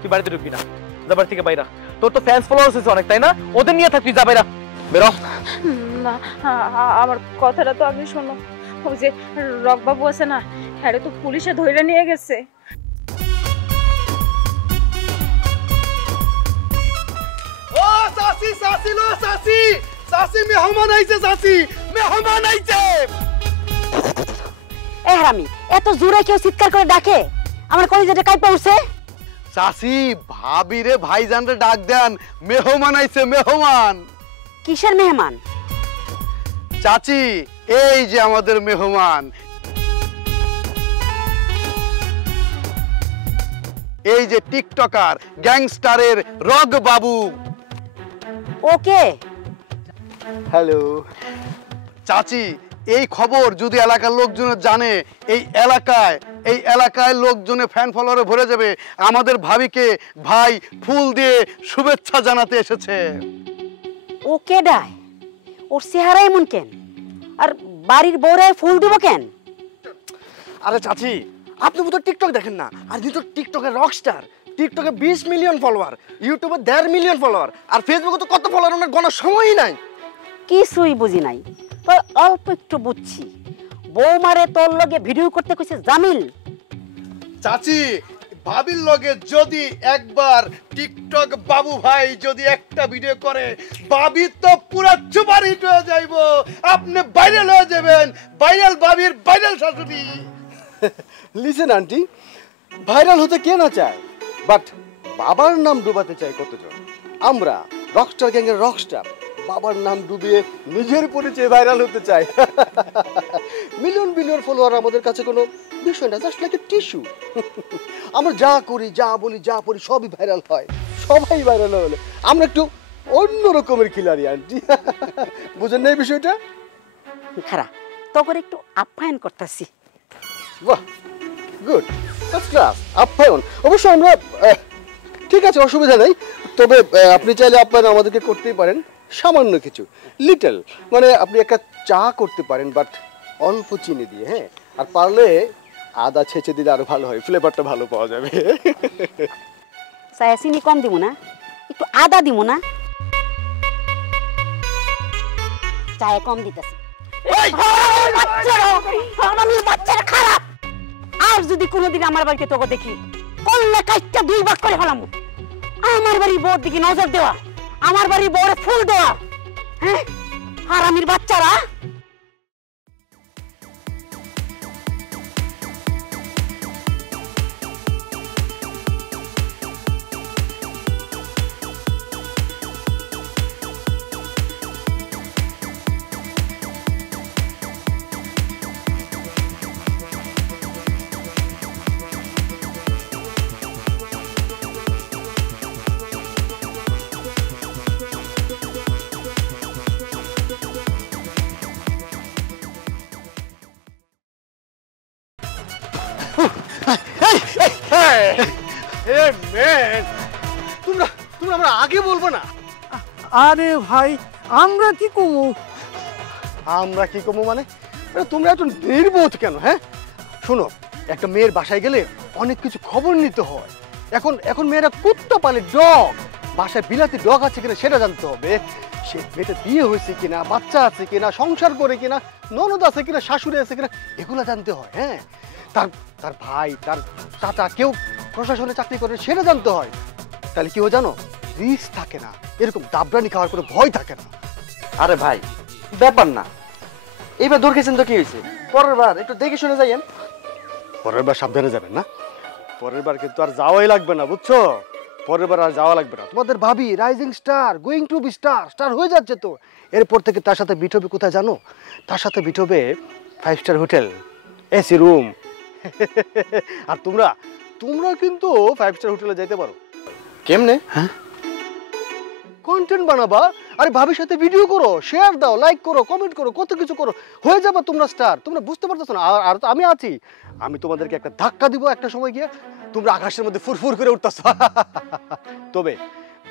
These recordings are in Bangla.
তুই বাড়িতে ঢুকবি না, যা বাড়ি থেকে বাইরা। তোর তো ফ্যান্স ফলোয়ার্স আছে অনেক, তাই না? ওদের নিয়ে থাক, তুই যা বাইরা, বেরো। না, আমার কথাটা তো আপনি শোনো। ওই যে রকবাবু আছে না, হ্যাঁ তো পুলিশে ধরে নিয়ে গেছে। ও সাসি, সাসি লো সাসি, সাসি মেহমান আইছে, সাসি মেহমান আইছে। এ হারামি, এত জোরে কেউ চিৎকার করে ডাকে? আমার কলিজাটা কাঁপা উঠছে। সাসি ভাবি রে ভাইজান রে ডাক দেন, মেহমান আইছে মেহমান। কিসের মেহমান? চাচি এই যে আমাদের মেহমান, এই যে টিকটকার গ্যাংস্টারের রগ বাবু। ওকে। হ্যালো চাচি, এই খবর যদি এলাকার লোকজন জানে, এই এলাকায় লোকজনে ফ্যান ফলোয়ারে ভরে যাবে। আমাদের ভাবিকে ভাই ফুল দিয়ে শুভেচ্ছা জানাতে এসেছে। ওকে ডায়, ওর চেহারা এমন কেন? আর বাড়ির বউরে ফুল দিব কেন? আরে চাচি, আপনি তো টিকটক দেখেন না? আর কিন্তু টিকটকের রকস্টার। টিকটকে 20 মিলিয়ন ফলোয়ার, ইউটিউবে 1.5 মিলিয়ন ফলোয়ার, আর ফেসবুকে তো কত ফলোয়ার ওনার গণার সময়ই নাই। কিছুই বুঝি নাই, তো অল্প একটু বুঝছি। বৌমারে তোর লগে ভিডিও করতে কইছে জামিল। চাচি ভাবির লগে যদি একবার টিকটক বাবু ভাই যদি একটা ভিডিও করে, ভাবি তো পুরো সুপার হিট হয়ে যাইব। আপনি ভাইরাল হয়ে যাবেন, ভাইরাল ভাবির ভাইরাল শাশুড়ি। লিসেন আন্টি, ভাইরাল হতে কে না চায়, বাট বাবার নাম ডুবাতে চায় কতজন? আমরা রকস্টার গ্যাংয়ের রকস্টার, বাবার নাম ডুবিয়ে নিজের পরিচয় ভাইরাল হতে চাই। মিলিয়ন বিলিয়ন ফলোয়ার আমাদের কাছে কোনো বিষয় না, জাস্ট লাইক এ টিস্যু। আমরা যা করি, যা বলি, যা পড়ি সবই ভাইরাল হয়, সবাই ভাইরাল হলে আমরা একটু অন্য রকমের খিলাড়ি আন্টি। বুঝেন না এই বিষয়টা? খারা তখন একটু আপ্যায়ন করতেছি। বাহ, গুড, ফার্স্ট ক্লাস আপ্যায়ন। অবশ্য আমরা ঠিক আছে, অসুবিধা নেই। তবে আপনি চাইলে আপ্যায়ন আমাদেরকে করতেই পারেন, সামান্য কিছু, লিটল, মানে আপনি একটা চা করতে পারেন, বাট অল্প চিনি দিয়ে, হ্যাঁ, আর পারলে আদা ছেঁচে দিলে আরো ভালো হয়, ফ্লেভারটা ভালো পাওয়া যাবে। চায়ে চিনি কম দিব না, একটু আদা দিব না? চায়ে কম দিতেছি। বাচ্চারা খারাপ। আর যদি কোনোদিন আমার বাড়িতে তোকে দেখি, কল্লে কাইটটা 2 ভাগ করে ফেলাম। আমার বাড়ির বউর দিকে নজর দেওয়া, আমার বাড়ির বউরে ফুল দেওয়া, হ্যাঁ হারামির বাচ্চারা। তোমরা আমরা আগে বলবো না? আরে ভাই, আমরা কি কমু? আমরা কি কমু মানে? তোমরা এত নির্বোধ কেন? হ্যাঁ শোনো, একটা মেয়ের বাসায় গেলে অনেক কিছু খবর নিতে হয়। এখন মেয়েরা কুত্তা পালে, ডগ, বাসায় বিলাতি ডগ আছে কিনা সেটা জানতে হবে। সে মেয়েটা বিয়ে হয়েছে কিনা, বাচ্চা আছে কিনা, সংসার করে কিনা, ননদ আছে কিনা, শাশুড়ি আছে কিনা, এগুলো জানতে হয়। হ্যাঁ, তার ভাই, তার চাচা কেউ প্রশাসনে চাকরি করে সেটা জানতে হয়। তাহলে কি হয় জানো, রিস্ক থাকে না, এরকম দাবরানি খাওয়ার কোনো ভয় থাকে না। আরে ভাই ব্যাপার না, এইবার দূর খেয়েছেন তো কি হয়েছে, পরের বার একটু দেখে শুনে যাইয়েন। পরের বার সাবধানে যাবেন না, পরের বার কিন্তু আর যাওয়াই লাগবে না, বুঝছো? পরের বার আর যাওয়া লাগবে না। তোমাদের ভাবি rising star, going to be star হয়ে যাচ্ছে তো। এরপর থেকে তার সাথে বিঠবে কোথায় জানো? তার সাথে বিঠবে 5 স্টার হোটেল, এসি রুম। আর তোমরা কিন্তু 5 স্টার হোটেলে যাইতে পারো। কেমনে? হ্যাঁ, কন্টেন্ট বানাবা, আরে ভাবির সাথে ভিডিও করো, শেয়ার দাও, লাইক করো, কমেন্ট করো, কত কিছু করো, হয়ে যাবে তোমরা স্টার। তোমরা বুঝতে পারতেছো না? আর তো আমি আছি, আমি তোমাদেরকে একটা ধাক্কা দিব একটা সময় গিয়ে, তোমরা আকাশের মধ্যে ফুরফুর করে উঠতেছো। তবে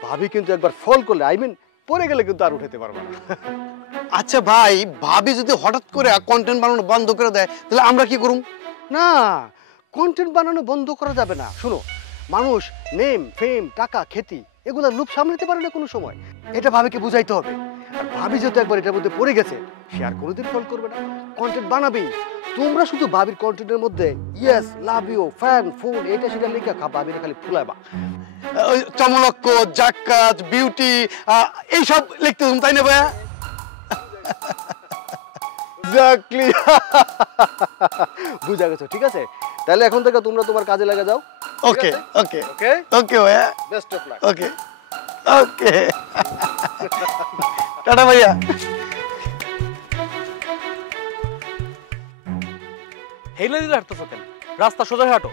ভাবি কিন্তু একবার ফল করলে, আই মিন পড়ে গেলে কিন্তু আর উঠাতে পারবে না। আচ্ছা ভাই, ভাবি যদি হঠাৎ করে কন্টেন্ট বানানো বন্ধ করে দেয়, তাহলে আমরা কি করব? না, কন্টেন্ট বানানো বন্ধ করা যাবে না। শোনো, মানুষ নেম ফেম টাকা খ্যাতি এগুলা লোভ সামলাতে পারে না কোনো সময়। এটা ভাবিকে বুঝাইতে হবে। আর ভাবি যেহেতু একবার এটার মধ্যে পড়ে গেছে, সে আর কোনোদিন ফল করবে না, কন্টেন্ট বানাবেই। তোমরা শুধু ভাবির কন্টেন্টের মধ্যে yes love you fan food এটা সেটা লিখে ভাবির খালি ফুলাইবা। চমলক্ষ জাক্কাত বিউটি এইসব লিখতে তুমি, তাই না ভাইয়া? এক্স্যাক্টলি, বুঝা গেছো। ঠিক আছে, তাহলে এখন থেকে তোমরা তোমার কাজে লাগা যাও। ওকে ওকে ওকে ওকে ভাইয়া, best of luck. Okay okay, tata ভাইয়া। হেলে দিলে হাঁটতেছো কেন? রাস্তা সোজা হাঁটো।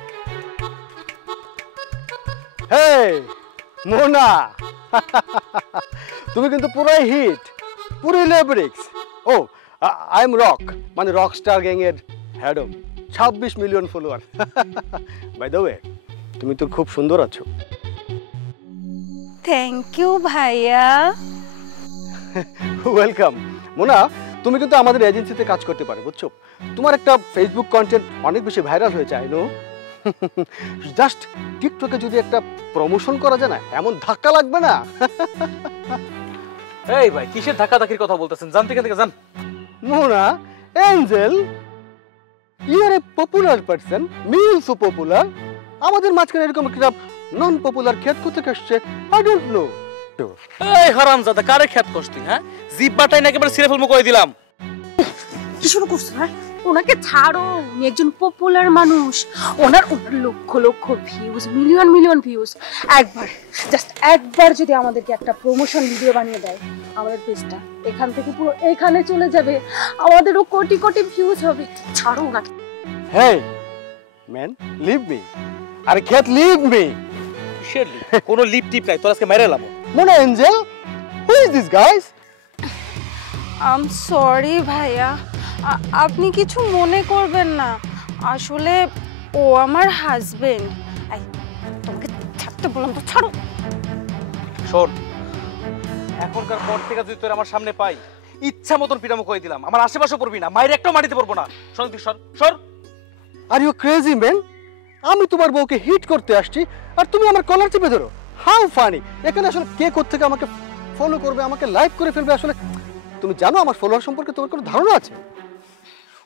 হেই মোনা, তুমি কিন্তু পুরাই হিট, পুরো লেব্রিক্স। ও আই এম রক, মানে রক স্টার গ্যাং এর head of 26 million follower. By the way, তুমি তো খুব সুন্দর আছো। থ্যাংক ইউ ভাইয়া। ওয়েলকাম। মোনা, তুমি কিন্তু আমাদের এজেন্সিতে কাজ করতে পারো, বুঝছো? তোমার একটা ফেসবুক কন্টেন্ট অনেক বেশি ভাইরাল হয়ে যায়, নো? জাস্ট টিকটকে যদি একটা প্রমোশন করা যায় না, এমন ধাক্কা লাগবে না। এই ভাই, কিসের ধাক্কাধাক্কির কথা বলতেছেন? জান থেকে জান। Mona, Angel, you are a popular person, me also popular. আমাদের মাঝখানে এরকম একটা নন পপুলার খ্যাত কোথেকে আসছে? I don't know. এই হারামজাদা, কারে খ্যাত করছ তুই? হ্যাঁ, জিব্বাটাই না একেবারে ছিঁড়ে ফেলবো কই দিলাম। কি শুরু করছো? হ্যাঁ, ওনাকে ছাড়ো, উনি একজন পপুলার মানুষ। ওনার lakh lakh views, million million views. Just একবার যদি আমাদেরকে একটা প্রমোশন ভিডিও বানিয়ে দেয়, আমাদের পেজটা এখান থেকে পুরো এখানে চলে যাবে, আমাদেরও কোটি কোটি ভিউজ হবে। ছাড়ো ওনাকে। Hey man, leave me. আরে খ্যাত, লিভ মি। শেরলি, কোনো লিপ টিপ নাই, তোর আজকে মেরে এলাম। Mona, Angel, who is this guys? I am sorry ভাইয়া, আপনি কিছু মনে করবেন না। আসলে ও আমার হাজবেন্ড। তোমাকে ছাড়তে বললাম তো, ছাড়ো। শোন, এখনকার পর থেকে যদি তোর আমার সামনে পাই, ইচ্ছা মতন পিটামো কই দিলাম। আমার আশেপাশে পড়বি না, মায়ের একটাও মাটিতে পড়বো না। শোন তুই, সর সর। Are you crazy man? আমি তোমার বউকে হিট করতে আসছি আর তুমি আমার কলার চেপে ধরো। How funny! এখানে আসলে কে কোত্থেকে আমাকে ফলো করবে, আমাকে লাইক করে ফেলবে? আসলে তুমি জানো আমার ফলোয়ার সম্পর্কে তোমার কোনো ধারণা আছে?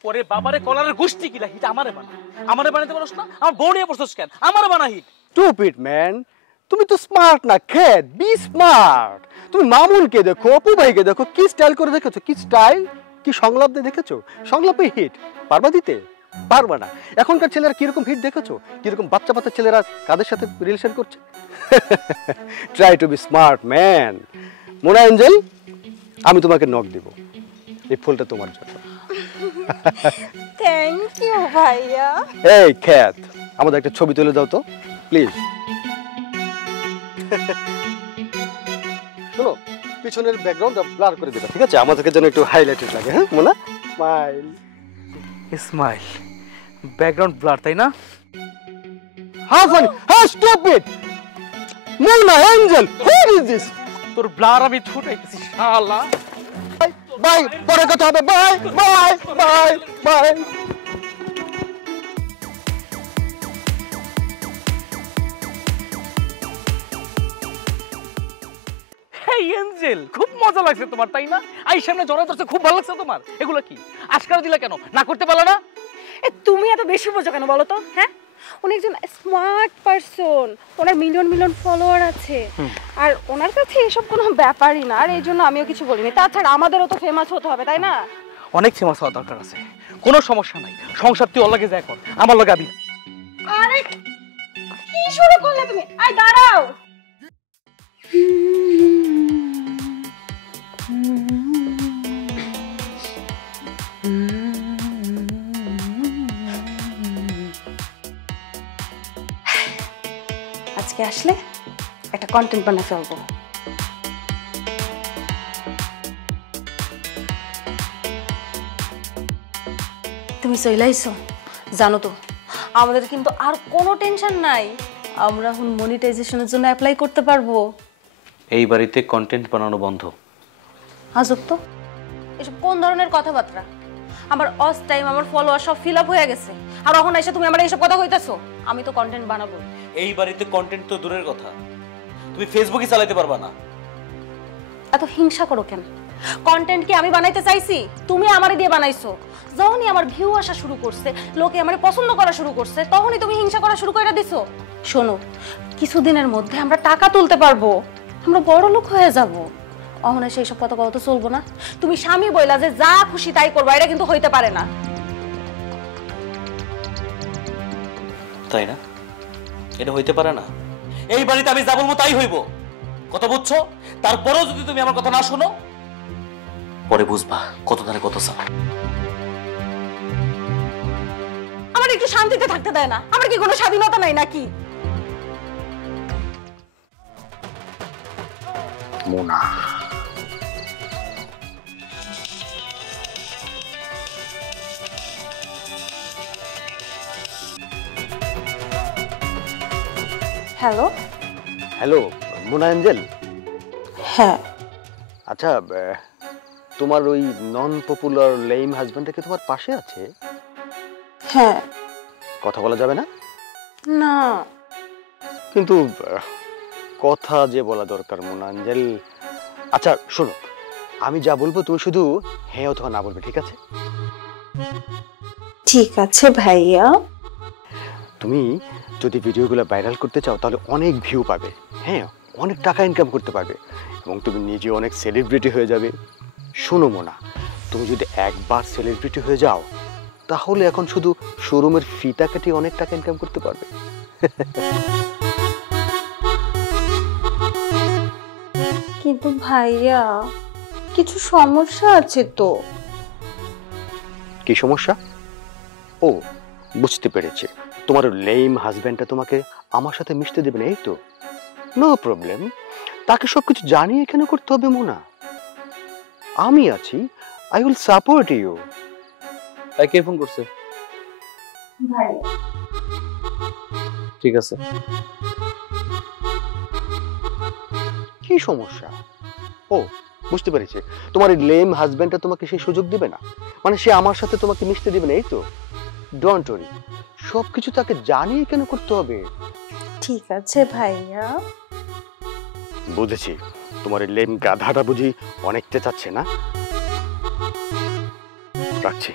ওরে বাবারে, কলারের গোষ্ঠী কিলা হিট আমারে বানা। আমারে বানাইতে পারছ না? আমার বউ নিয়ে পড়ছস কেন? আমারে বানা হিট। স্টুপিড ম্যান, তুমি তো স্মার্ট না। খেদ, বি স্মার্ট। তুমি মামুনকে দেখো, অপু ভাইকে দেখো, কি স্টাইল করে দেখেছো, কি স্টাইল, কি সংলাপ দিয়ে দেখেছো? সংলাপে হিট পারবা দিতে? পারবা না। এখনকার ছেলেরা কিরকম হিট দেখেছো? কিরকম বাচ্চা বাচ্চা ছেলেরা কাদের সাথে রিলেশন করছে? Try to be smart man. Mona, Angel, আমি তোমাকে নক দিব। এই ফুলটা তোমার জন্য। থ্যাংক ইউ ভাইয়া। এই খ্যাত, আমাদের একটা ছবি তুলে দাও তো প্লিজ। শোনো, পিছনের ব্যাকগ্রাউন্ডটা ব্লার করে দেবে, ঠিক আছে? আমাদেরকে যেন একটু হাইলাইটেড লাগে। হ্যাঁ Mona, smile. Smile, background blur, তাই না? How funny! How stupid! Mona, Angel, who is this? তোর ব্লার আমি ছুটাইতেছি শালা। বাই, পরে কথা হবে। Bye bye bye bye. Hey Angel, খুব মজা লাগছে তোমার, তাই না? আই সামনে জড়াই ধরছে, খুব ভালো লাগছে তোমার। এগুলো কি আজকাল দিলা কেন? না করতে পারলো না? তুমি এত বেশি বোঝো কেন বলো তো? হ্যাঁ, উনি একজন স্মার্ট পারসন, ওনার মিলিয়ন মিলিয়ন ফলোয়ার আছে, আর ওনার কাছে এসব কোনো ব্যাপারই না। আর এই জন্য আমিও কিছু বলিনি। তাছাড়া আমাদেরও তো ফেমাস হতে হবে, তাই না? অনেক ফেমাস হওয়ার দরকার আছে, কোনো সমস্যা নাই। সংসার তুই ওর লাগে যায় কর, আমার লগে আবি। আরে কি শুরু করলে তুমি? আই দাঁড়াও। আজকে আসলে একটা কন্টেন্ট বানিয়ে ফেলবো। তুমি চইলাইছো, জানো তো আমাদের কিন্তু আর কোনো টেনশন নাই। আমরা এখন মনিটাইজেশনের জন্য অ্যাপ্লাই করতে পারবো। এই বাড়িতে কন্টেন্ট বানানো বন্ধ। আজব তো, এসব কোন ধরনের কথাবার্তা? আমার অস টাইম, আমার ফলোয়ার সব ফিল আপ হয়ে গেছে, আর এখন এসে তুমি আমার এইসব কথা কইতাছো? আমি তো কন্টেন্ট বানাবো, এই বাড়িতে কন্টেন্ট তো দূরের কথা, তুমি ফেসবুকই চালাতে পারবা না। এত হিংসা করো কেন? কন্টেন্ট কি আমি বানাইতে চাইছি? তুমি আমারে দিয়ে বানাইছো। যখনই আমার ভিউ আসা শুরু করছে, লোকে আমারে পছন্দ করা শুরু করছে, তখনই তুমি হিংসা করা শুরু করে দিছো। শোনো, কিছুদিনের মধ্যে আমরা টাকা তুলতে পারবো, আমরা বড় লোক হয়ে যাব। অহনে সেই সব কথা তো চলবো না। তুমি স্বামী বইলা যে যা খুশি তাই করবা, এটা কিন্তু হইতে পারে না। তাই না? এটা হইতে পারে না। এই বাড়িতে আমি যা বলবো তাই হইব, কথা বুঝছো? তারপরেও যদি তুমি আমার কথা না শোনো, পরে বুঝবা কত ধারে কত চাপ। আমার একটু শান্তিতে থাকতে দেয় না? আমার কি কোনো স্বাধীনতা নাই নাকি? Mona, hello. Hello Mona Angel. হ্যাঁ। আচ্ছা, তোমার ওই নন পপুলার লেম হাজবেন্ডটা কি তোমার পাশে আছে? হ্যাঁ। কথা বলা যাবে না? না। কিন্তু কথা যে বলা দরকার মোনা অ্যাঞ্জেল। আচ্ছা শোনো, আমি যা বলবো তুমি শুধু হ্যাঁ অথবা না বলবে, ঠিক আছে? ঠিক আছে ভাইয়া। তুমি যদি ভিডিওগুলো ভাইরাল করতে চাও তাহলে অনেক ভিউ পাবে, হ্যাঁ, অনেক টাকা ইনকাম করতে পারবে এবং তুমি নিজে অনেক সেলিব্রিটি হয়ে যাবে। শোনো মোনা, তুমি যদি একবার সেলিব্রিটি হয়ে যাও তাহলে এখন শুধু শোরুমের ফিতা কেটে অনেক টাকা ইনকাম করতে পারবে। কিন্তু ভাইয়া, কিছু সমস্যা আছে তো। কি সমস্যা? ও, বুঝতে পেরেছি, তোমার লেম হাজবেন্ডটা তোমাকে আমার সাথে মিশতে দেবে না, এই তো? নো প্রবলেম, তাকে সবকিছু জানিয়ে কেন করতে হবে মোনা? আমি আছি, আই উইল সাপোর্ট ইউ। তাই কে ফোন করছে? ঠিক আছে। কি সমস্যা? ও, বুঝতে পেরেছি, তোমার এই লেম হাজবেন্ডটা তোমাকে সেই সুযোগ দিবে না, মানে সে আমার সাথে তোমাকে মিশতে দিবে না, এই তো? ডোন্ট ওয়ারি, সবকিছু তাকে জানিয়ে কেন করতে হবে? ঠিক আছে ভাইয়া। বুঝেছি, তোমার এই লেম গাধাটা বুঝি অনেকটা চাচ্ছে না। রাখছি।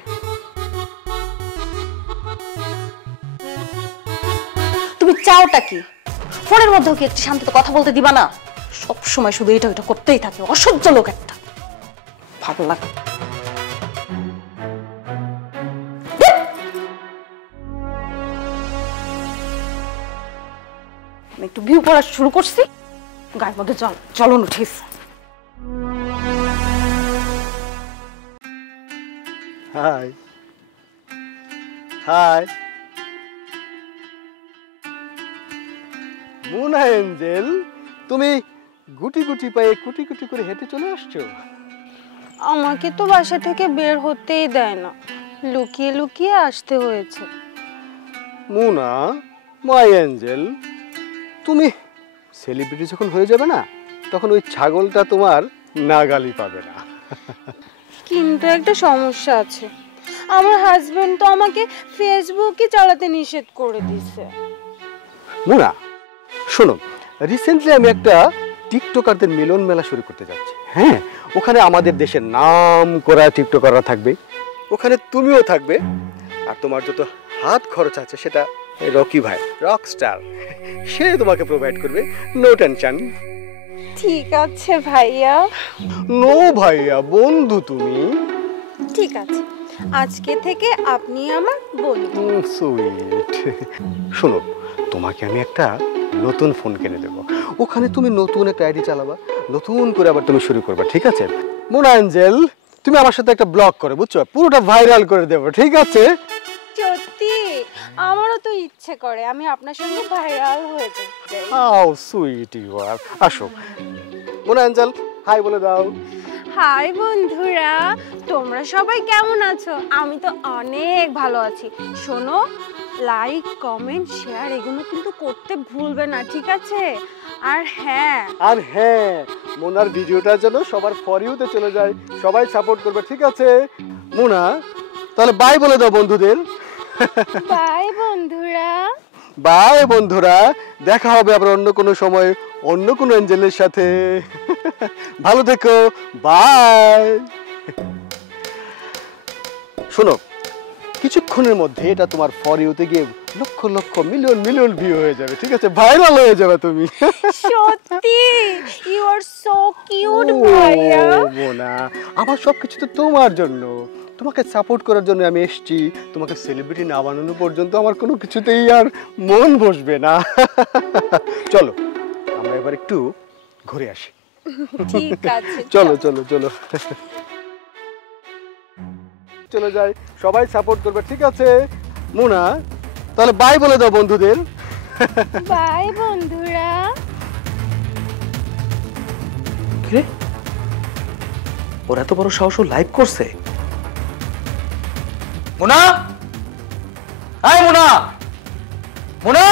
তুমি চাওটা কি? ফোনের মধ্যেও কি একটু শান্তিতে কথা বলতে দিবা না? সব সময় শুধু এটা ওইটা করতেই থাকে, অসহ্য লোক একটা। ভালো লাগে। আমি একটু ভিউ পড়া শুরু করছি, গায়ের মধ্যে চলন উঠিস। হাই হাই মোনা অ্যাঞ্জেল, তুমি গুটি গুটি পায়ে কুটি কুটি করে হেঁটে চলে আসছো। আমাকে তো বাসা থেকে বের হতেই দেয় না, লুকিয়ে লুকিয়ে আসতে হয়েছে। মোনা মাই অ্যাঞ্জেল, তুমি সেলিব্রিটি যখন হয়ে যাবে না, তখন ওই ছাগলটা তোমার নাগালি পাবে না। কিন্তু একটা সমস্যা আছে, আমার হাজবেন্ড তো আমাকে ফেসবুকই চালাতে নিষেধ করে দিয়েছে। মোনা শোনো, রিসেন্টলি আমি একটা টিকটকারদের মিলন মেলা শুরু করতে যাচ্ছি। হ্যাঁ, ওখানে আমাদের দেশের নাম করা টিকটকাররা থাকবে, ওখানে তুমিও থাকবে, আর তোমার যত হাত খরচ আছে সেটা রকি ভাই, রক স্টার, সে তোমাকে প্রোভাইড করবে, নো টেনশন। ঠিক আছে ভাইয়া। নো ভাইয়া, বন্ধু তুমি। ঠিক আছে, আজকে থেকে আপনি আমার বন্ধু। সুইট। শোনো, তোমাকে আমি একটা নতুন ফোন কিনে দেবো, ওখানে তুমি নতুন একটা আইডি চালাবা, নতুন করে আবার তুমি শুরু করবা, ঠিক আছে? মোনা অ্যাঞ্জেল, তুমি আমার সাথে একটা ব্লগ করে, বুঝছো, পুরোটা ভাইরাল করে দেবো, ঠিক আছে? সত্যি আমারও তো ইচ্ছে করে আমি আপনার সঙ্গে ভাইরাল হয়ে যাই। How sweet you are. আসো মোনা অ্যাঞ্জেল, হাই বলে দাও। হাই বন্ধুরা, তোমরা সবাই কেমন আছো? আমি তো অনেক ভালো আছি। শোনো, লাইক কমেন্ট শেয়ার এগুলো কিন্তু করতে ভুলবে না, ঠিক আছে? আর হ্যাঁ, মোনার ভিডিওটা যেন সবার ফর ইউতে চলে যায়, সবাই সাপোর্ট করবে, ঠিক আছে? মোনা, তাহলে বাই বলে দাও বন্ধুদের। বাই বন্ধুরা। বাই বন্ধুরা, দেখা হবে আবার অন্য কোনো সময় অন্য কোনো অ্যাঞ্জেলের সাথে। ভালো থেকো, বাই। শোনো, কিছুক্ষণের মধ্যে এটা তোমার ফর ইউতে গিয়ে lakh lakh million million view হয়ে যাবে, ঠিক আছে? ভাইরাল হয়ে যাবে তুমি। সত্যি ইউ আর সো কিউট ভাইয়া। মোনা, আমার সবকিছু তো তোমার জন্য, তোমাকে সাপোর্ট করার জন্য আমি এসেছি। তোমাকে সেলিব্রিটি না বানানো পর্যন্ত আমার কোনো কিছুতেই আর মন বসবে না। চলো আমরা এবার একটু ঘুরে আসি। ঠিক আছে, চলো চলো চলো চলে যাই, সবাই সাপোর্ট করবে, ঠিক আছে? মোনা, তাহলে বাই বলে দাও বন্ধুদের। বাই বন্ধুরা। রে ওরা এত বড় সাহস লাইভ করছে। মোনা, আয় মোনা, মোনা।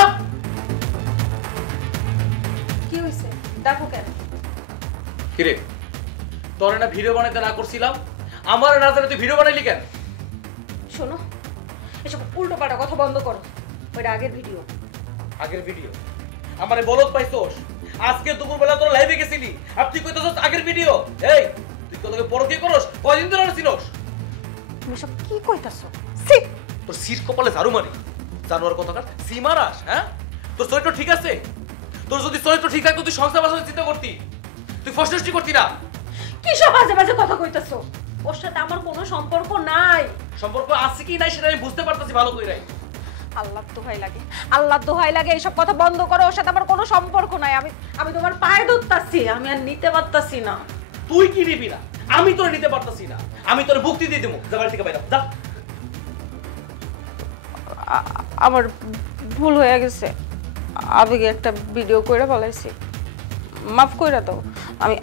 কি হইছে? ডাকো কেন? কিরে, তোর না ভিডিও বানাইতে না করছিলাম, আমার না জানে তুই ভিডিও বানাইলি কেন? শোনো, এসব উল্টো পাল্টা কথা বন্ধ করো। ওইটা আগের ভিডিও। আগের ভিডিও? আমারে বলত পাইছোস? আজকে দুপুরবেলা তোর লাইভে গেছিলি, আর তুই কইতেছস আগের ভিডিও? এই তুই কতকে বড় কি করস? কয়দিন ধরে ছিলস? তুমি সব কি কইতাছো? সি, তোর সিট কপালে ঝাড়ু মারি, জানোয়ার কথাকার সি মারাস? হ্যাঁ, তোর চরিত্র ঠিক আছে? তোর যদি চরিত্র ঠিক থাকতো তুই সংসার বাসায় চিন্তা করতি, তুই ফসফসটি করতি না। কি সব বাজে বাজে কথা কইতাছো? ওর সাথে আমার কোনো সম্পর্ক নাই। সম্পর্ক আছে কি নাই সেটা আমি বুঝতে পারতেছি ভালো কইরাই। আল্লাহর দোহাই লাগে, আল্লাহর দোহাই লাগে, এইসব কথা বন্ধ করো। ওর সাথে আমার কোনো সম্পর্ক নাই। আমি তোমার পায়ে ধরতাছি, আমি আর নিতে পারতাছি না। তুই কি নিবি না? আমি তোর নিতে পারতাছি না, আমি তোর মুক্তি দিয়ে দেবো। যা বাড়ি থেকে বাইরে যা। আমার ভুল হয়ে গেছে, আবেগে একটা ভিডিও কইরা বলাইছি, মাফ কইরা দাও।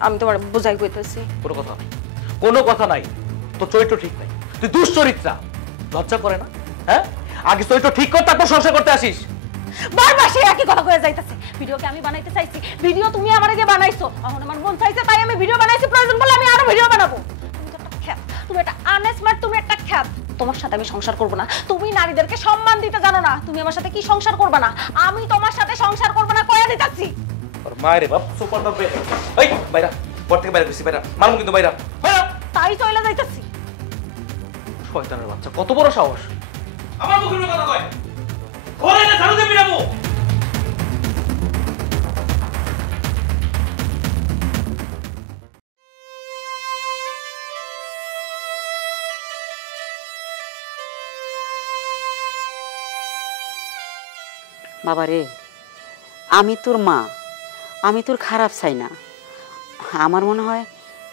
আমি তোমার বুঝাই কইতাছি। কোনো কথা নাই, কোনো কথা নাই। তোর চরিত্র ঠিক নাই, তুই দুশ্চরিত্রা। লজ্জা করে না? হ্যাঁ, আগে চরিত্র ঠিক কর, তারপর সংসার করতে আসিস। বারবার সেই একই কথা কইয়া যাইতাছে। ভিডিওকে আমি বানাইতে চাইছি, ভিডিও তুমি আমারে দিয়ে বানাইছো। এখন আমার মন চাইছে তাই আমি ভিডিও বানাইছি, প্রয়োজন বলে আমি আরো ভিডিও বানাবো। তুমি তো একটা খ্যাত, তুমি একটা আনস্মার্ট, তুমি একটা খ্যাত। তোমার সাথে আমি সংসার করব না। তুমি নারীদেরকে সম্মান দিতে জানো না। তুমি আমার সাথে কি সংসার করবে না? আমি তোমার সাথে সংসার করব না, কইয়া দিতাছি। আর মায়েরে বাপ সুপার দা বে। এই বাইরা, ঘর থেকে বাইরে গেছি, বাইরা মারমু কিন্তু, বাইরা বাইরা। তাই চইলা যাইতাছি। শয়তানের বাচ্চা, কত বড় সাহস! আমার মুখের উপর কথা কয়। ঘরে না ঝাড়ু দিবি না মু। বাবা রে, আমি তোর মা, আমি তোর খারাপ চাই না। আমার মনে হয়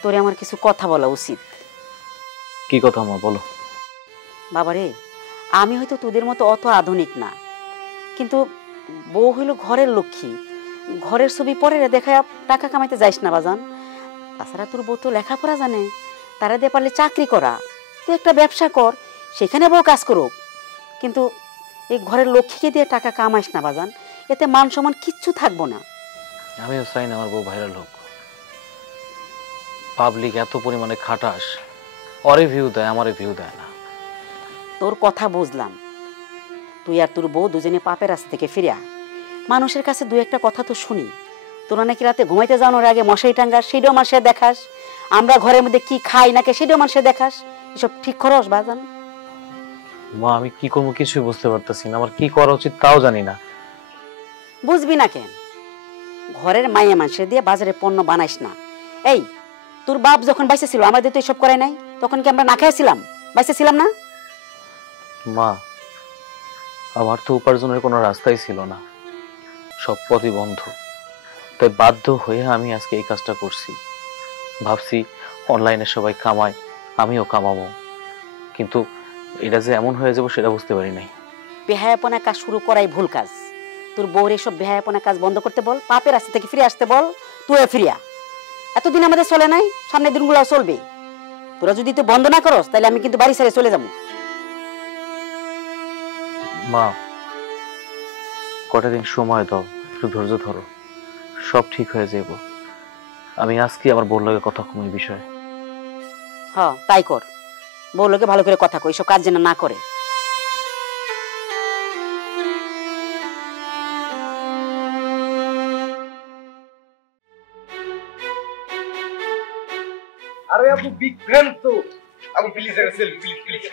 তোরে আমার কিছু কথা বলা উচিত। কি কথা মা, বলো। বাবা রে, আমি হয়তো তোদের মতো অত আধুনিক না, কিন্তু বউ হইল ঘরের লক্ষ্মী। ঘরের ছবি পরে দেখা টাকা কামাইতে যাইস না বাজান। তাছাড়া তোর বউ তো লেখাপড়া জানে, তারা দিয়ে পারলে চাকরি করা, তুই একটা ব্যবসা কর, সেখানে বউ কাজ করুক। কিন্তু এই ঘরের লক্ষ্মীকে দিয়ে টাকা কামাইস না বাজান, এতে মান সম্মান কিচ্ছু থাকবো না। আমিও চাই না আমার বউ ভাইরাল হোক। পাবলিক এত পরিমাণে খাটাস, ওরে ভিউ দেয়, আমারে ভিউ দেয় না। তোর কথা বুঝলাম, তুই আর তোর বউ দুজনে পাপের রাস্তা থেকে ফিরিয়া মানুষের কাছে দুই একটা কথা তো শুনি। তোরা নাকি রাতে ঘুমাইতে যাওয়ার আগে মশারি টাঙ্গাস, সেটাও মানুষের দেখাস। আমরা ঘরের মধ্যে কি খাই নাকি সেটাও মানুষের দেখাস। এসব ঠিক খরচ বাজান? মা, আমি কি করবো কিছুই বুঝতে পারতেছি না, আমার কি করা উচিত তাও জানি না। বুঝবি না কেন? ঘরের মাইয়া মানুষের দিয়ে বাজারে পণ্য বানাইস না। এই, তোর বাপ যখন বাইসে ছিল আমাদের তো এসব করে নাই, তখন কি আমরা না খাইছিলাম? বাইসে ছিলাম না? মা, আমার তো উপার্জনের কোনো রাস্তাই ছিল না, সব পথই বন্ধ। তাই বাধ্য হয়ে আমি আজকে এই কাজটা করছি। ভাবছি অনলাইনে সবাই কামায়, আমিও কামাবো, কিন্তু এটা যে এমন হয়ে যাবো সেটা বুঝতে পারি নাই। বেহায়াপনা কাজ শুরু করাই ভুল কাজ। তোর বউর এসব বেহায়াপনা কাজ বন্ধ করতে বল, পাপের রাস্তা থেকে ফিরে আসতে বল। তুই ফিরিয়া এতদিন আমাদের চলে নাই, সামনের দিনগুলো চলবে। তোরা যদি তুই বন্ধ না করস তাহলে আমি কিন্তু বাড়ি ছেড়ে চলে যাবো। মা, কটা দিন সময় দাও, একটু ধৈর্য ধরো, সব ঠিক হয়ে যাবো। আমি আজকে আমার বউর লগে কথা কম এই বিষয়ে। হ্যাঁ, তাই কর। বউর লোকে ভালো করে কথা কই, সব কাজ যেন না করে। আরে আপু বিগ ফ্যান তো। আপু প্লিজ একটা সেলফি প্লিজ।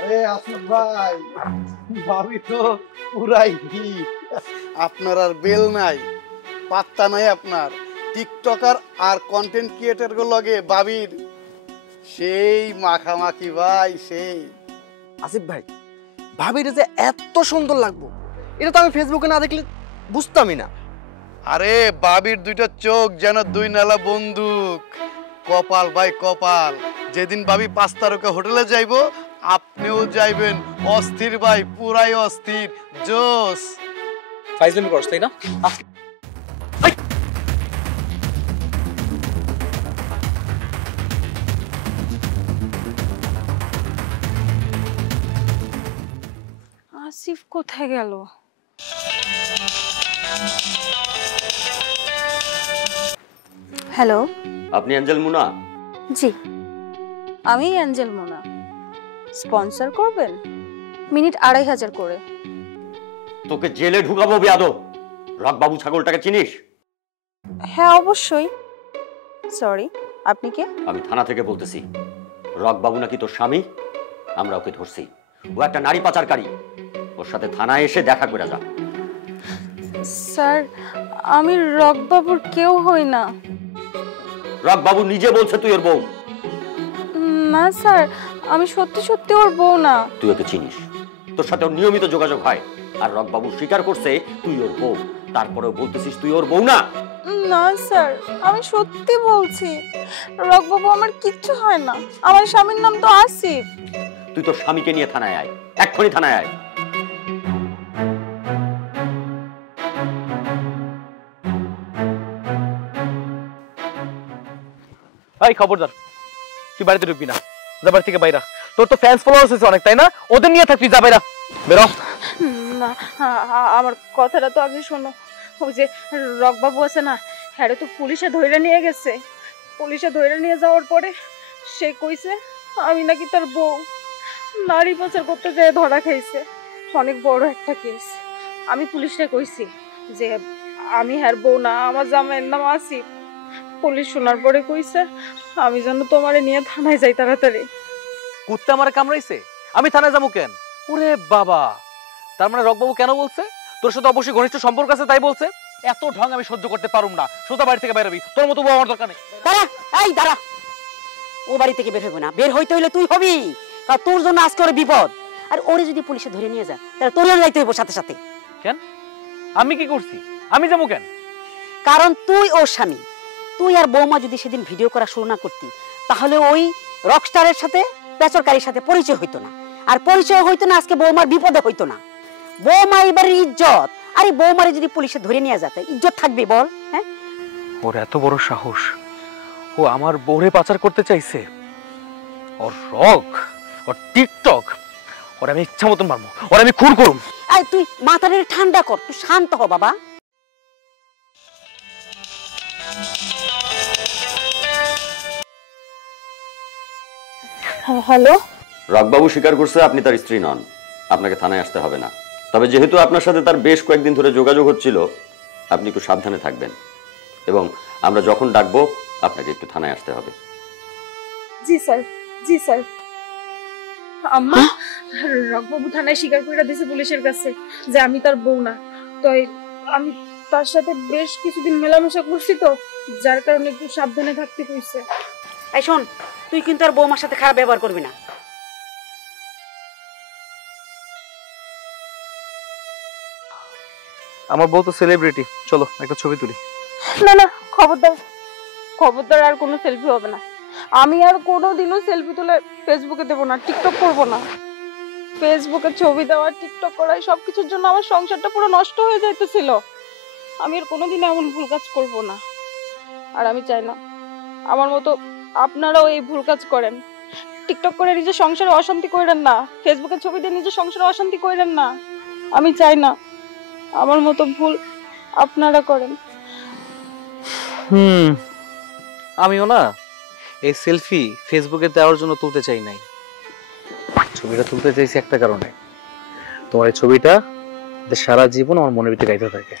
আরে আসিফ ভাই, ভাবি তো পুরাই হিট। আপনার আর বেল নাই, পাত্তা নাই আপনার। টিকটকার আর কন্টেন্ট ক্রিয়েটর গুলো লগে ভাবির সেই মাখামাখি ভাই, সেই। আসিফ ভাই, ভাবির যে এত সুন্দর লাগবো এটা তো আমি ফেসবুকে না দেখলে বুঝতামই না। আরে ভাবির দুইটা চোখ যেন দুই নালা বন্দুক। কপাল ভাই কপাল, যেদিন ভাবি 5 তারকা হোটেলে যাইবো আপনিও যাইবেন। অস্থির ভাই, পুরাই অস্থির, জোস। ফাইজলামি করছ তাই না? আসিফ কোথায় গেল? হ্যালো, আপনি অ্যাঞ্জেল মুনা? জি আমি অ্যাঞ্জেল মোনা। স্পন্সর করবেন? মিনিট 2500 করে। তোকে জেলে ঢুকাবো বেয়াদব। রকবাবু ছাগলটাকে চিনিস? হ্যাঁ অবশ্যই। সরি, আপনি কে? আমি থানা থেকে বলতেছি। রকবাবু নাকি তোর স্বামী? আমরা ওকে ধরছি। ও একটা নারী পাচারকারী। ওর সাথে থানায় এসে দেখা করে যা। স্যার, আমি রকবাবুর কেউ হই না। রকবাবু নিজে বলছে তুই ওর বউ। না স্যার, আমি সত্যি সত্যি ওর বউ না। তুই ওকে চিনিস, তোর সাথে ওর নিয়মিত যোগাযোগ হয়। আর রকবাবু স্বীকার করছে তুই ওর বউ, তারপরেও বলতেছিস তুই ওর বউ না। না স্যার, আমি সত্যি বলছি, রকবাবু আমার কিচ্ছু হয় না। আমার স্বামীর নাম তো আসিফ। তুই তোর স্বামীকে নিয়ে থানায় আয়, এক্ষুনি থানায় আয়। এই খবরদার, তুই বাড়িতে ঢুকবি না। যা বাড়ি থেকে বাইরা। তোর তো ফ্যান্স ফলোয়ার্স আছে অনেক, তাই না? ওদের নিয়ে থাক, তুই যা বাইরা, বেরো। না, আমার কথাটা তো আগে শোনো। ওই যে রকবাবু আছে না, হ্যাঁ তো পুলিশে ধরে নিয়ে গেছে। পুলিশে ধরে নিয়ে যাওয়ার পরে সে কইছে আমি নাকি তার বউ। নারী পাচার করতে যেয়ে ধরা খাইছে। অনেক বড় একটা কেস। আমি পুলিশে কইছি যে আমি হ্যার বউ না, আমার জামাইয়ের নাম আসিফ। পুলিশ শোনার পরে কইছে আমি যেন তোমারে নিয়ে থানায় যাই তাড়াতাড়ি। কুত্তে আমারে কামড়াইছে, আমি থানায় যাবো কেন? ওরে বাবা, তার মানে রকবাবু কেন বলছে তোর সাথে অবশ্যই ঘনিষ্ঠ সম্পর্ক আছে, তাই বলছে? এত ঢং আমি সহ্য করতে পারুম না। সোজা বাড়ি থেকে বেরোবি। তোর মতো বউ আমার দরকার নেই। দাঁড়া, এই দাঁড়া। ও বাড়ি থেকে বের হইব না। বের হইতে হইলে তুই হবি, কারণ তোর জন্য আজকে ওর বিপদ। আর ওরে যদি পুলিশে ধরে নিয়ে যায় তাহলে তোরও যাইতে হইব সাথে সাথে। কেন? আমি কি করছি? আমি যাবো কেন? কারণ তুই ওর স্বামী। তুই আর বৌমা যদি সেদিন ভিডিও করা শুরু না করতি তাহলে ওই রকস্টারের সাথে, পেচরকারীর সাথে পরিচয় হইতো না। আর পরিচয় হইতো না, আজকে বৌমার বিপদে হইতো না। বৌমা এবারের ইজ্জত। আরে বৌমারে যদি পুলিশে ধরে নিয়ে যেত ইজ্জত থাকবে বল? হ্যাঁ, ওর এত বড় সাহস, ও আমার বউরে পাচার করতে চাইছে। ওর রক, ওর টিকটক, ওর আমি ইচ্ছা মতন মারবো, ওর আমি খুন করুম। এই তুই মাথাটা ঠান্ডা কর, তুই শান্ত হ বাবা। হ্যালো, রকবাবু স্বীকার করছে আপনি তার স্ত্রী নন। আপনাকে থানায় আসতে হবে না। তবে যেহেতু আপনার সাথে তার বেশ কয়েকদিন ধরে যোগাযোগ হচ্ছিল, আপনি একটু সাবধানে থাকবেন এবং আমরা যখন ডাকবো আপনাকে একটু থানায় আসতে হবে। জি স্যার, জি স্যার। আম্মা, রকবাবু থানায় স্বীকার করে দিয়েছে পুলিশের কাছে যে আমি তার বউ না। তাই আমি তার সাথে বেশ কিছুদিন মেলামেশা করছি, তো যার কারণে একটু সাবধানে থাকতে কইছে। এই শোন, তুই কিন্তু আর বৌমার সাথে খারাপ ব্যবহার করবি না। আমার বউ তো সেলিব্রিটি, চলো একটা ছবি তুলি। না না, খবরদার খবরদার, আর কোনো সেলফি হবে না। আমি আর কোনোদিনও সেলফি তুলে ফেসবুকে দেবো না, টিকটক করবো না। ফেসবুকে ছবি দেওয়া, টিকটক করা, সবকিছুর জন্য আমার সংসারটা পুরো নষ্ট হয়ে যাইতেছিল। আমি আর কোনোদিন এমন ভুল কাজ করবো না। আর আমি চাই না আমার মতো আপনারাও এই ভুল কাজ করেন। টিকটক করে নিজের সংসারে অশান্তি করেন না, ফেসবুকে ছবি দিয়ে নিজের সংসারে অশান্তি করেন না। আমি চাই না আমার মতো ভুল আপনারা করেন। আমিও না এই সেলফি ফেসবুকে দেওয়ার জন্য তুলতে চাই নাই। ছবিটা তুলতে চাইছি একটা কারণে, তোমার এই ছবিটা সারা জীবন আমার মনের ভিতরে গাইতে থাকে।